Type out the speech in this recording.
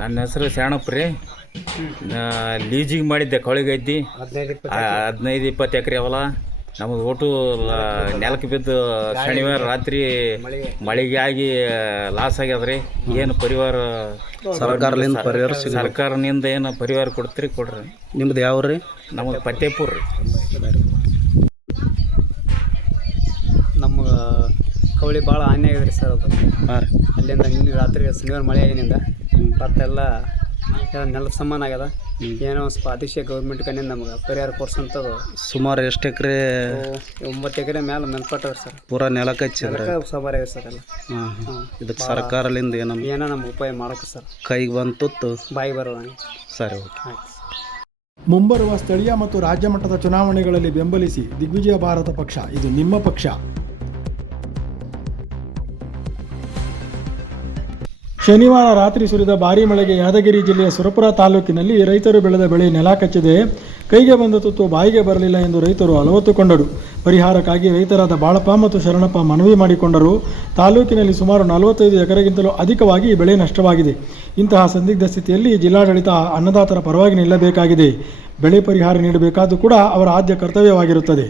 ನನ್ನ ಹೆಸರು ಶಾಣಪ್ಪ ರೀ. ಲೀಜಿಗೆ ಮಾಡಿದ್ದೆ ಕೌಳಿಗೈತಿ 15-20 ಎಕರೆ ಅವಲ್ಲ. ನಮಗೆ ಒಟ್ಟು ನೆಲಕ್ಕೆ ಬಿದ್ದು ಶನಿವಾರ ರಾತ್ರಿ ಮಳೆಗೆ ಆಗಿ ಲಾಸ್ ಆಗ್ಯದ ರೀ. ಏನು ಪರಿವಾರ ಸರ್ಕಾರದಿಂದ ಏನು ಪರಿವಾರ ಕೊಡ್ತೀರಿ ಕೊಡ್ರಿ. ನಿಮ್ದು ಯಾವ ರೀ? ನಮಗೆ ಫತೇಪುರ ರೀ. ನಮ್ಗೆ ಕವಳಿ ಭಾಳ ಹಾನಿ ಆಗಿದೆ ರೀ ಸರ್. ಅದು ಅಲ್ಲಿಂದ ನಿನ್ನೆ ರಾತ್ರಿ ಶನಿವಾರ ಮಳೆ ಆಗಿನಿಂದ ಮತ್ತೆಲ್ಲ ನೆಲದ ಸಮಾನ ಆಗ್ಯದ. ಏನೋ ಸ್ವಲ್ಪ ಅತಿಶಯ ಗೌರ್ಮೆಂಟ್ ಕಣ್ಣಿಂದ ನಮ್ಗೆ ಪರಿಹಾರ ಕೊಡ್ಸಂಥದ್ದು. ಸುಮಾರು ಎಷ್ಟು ಎಕರೆ? 9 ಎಕರೆ ಮೇಲೆ ಮೆಲ್ಪಟ್ಟವ್ರಿ ಸರ್. ಪೂರಾ ನೆಲ ಕಚ್ಚಿದ್ರೆ ಸವಾರಿ ಆಗಿದೆ ಸರ್ ಎಲ್ಲ. ಇದಕ್ಕೆ ಸರ್ಕಾರದಿಂದ ಏನೋ ನಮ್ಗೆ ಉಪಾಯ ಮಾಡೋಕೆ ಸರ್. ಕೈಗೆ ಬಂದು ತುತ್ತು ಬಾಯಿ ಬರೋಣ. ಸರಿ, ಓಕೆ. ಮುಂಬರುವ ಸ್ಥಳೀಯ ಮತ್ತು ರಾಜ್ಯ ಮಟ್ಟದ ಚುನಾವಣೆಗಳಲ್ಲಿ ಬೆಂಬಲಿಸಿ ದಿಗ್ವಿಜಯ ಭಾರತ ಪಕ್ಷ, ಇದು ನಿಮ್ಮ ಪಕ್ಷ. ಶನಿವಾರ ರಾತ್ರಿ ಸುರಿದ ಭಾರೀ ಮಳೆಗೆ ಯಾದಗಿರಿ ಜಿಲ್ಲೆಯ ಸುರಪುರ ತಾಲೂಕಿನಲ್ಲಿ ರೈತರು ಬೆಳೆದ ಬೆಳೆ ನೆಲ ಕಚ್ಚಿದೆ. ಕೈಗೆ ಬಂದ ತುತ್ತು ಬಾಯಿಗೆ ಬರಲಿಲ್ಲ ಎಂದು ರೈತರು ಅಲವತ್ತುಕೊಂಡರು. ಪರಿಹಾರಕ್ಕಾಗಿ ರೈತರಾದ ಬಾಳಪ್ಪ ಮತ್ತು ಶರಣಪ್ಪ ಮನವಿ ಮಾಡಿಕೊಂಡರು. ತಾಲೂಕಿನಲ್ಲಿ ಸುಮಾರು 45 ಎಕರೆಗಿಂತಲೂ ಅಧಿಕವಾಗಿ ಬೆಳೆ ನಷ್ಟವಾಗಿದೆ. ಇಂತಹ ಸಂದಿಗ್ಧ ಸ್ಥಿತಿಯಲ್ಲಿ ಜಿಲ್ಲಾಡಳಿತ ಅನ್ನದಾತರ ಪರವಾಗಿ ನಿಲ್ಲಬೇಕಾಗಿದೆ. ಬೆಳೆ ಪರಿಹಾರ ನೀಡಬೇಕಾದ್ದು ಕೂಡ ಅವರ ಆದ್ಯ ಕರ್ತವ್ಯವಾಗಿರುತ್ತದೆ.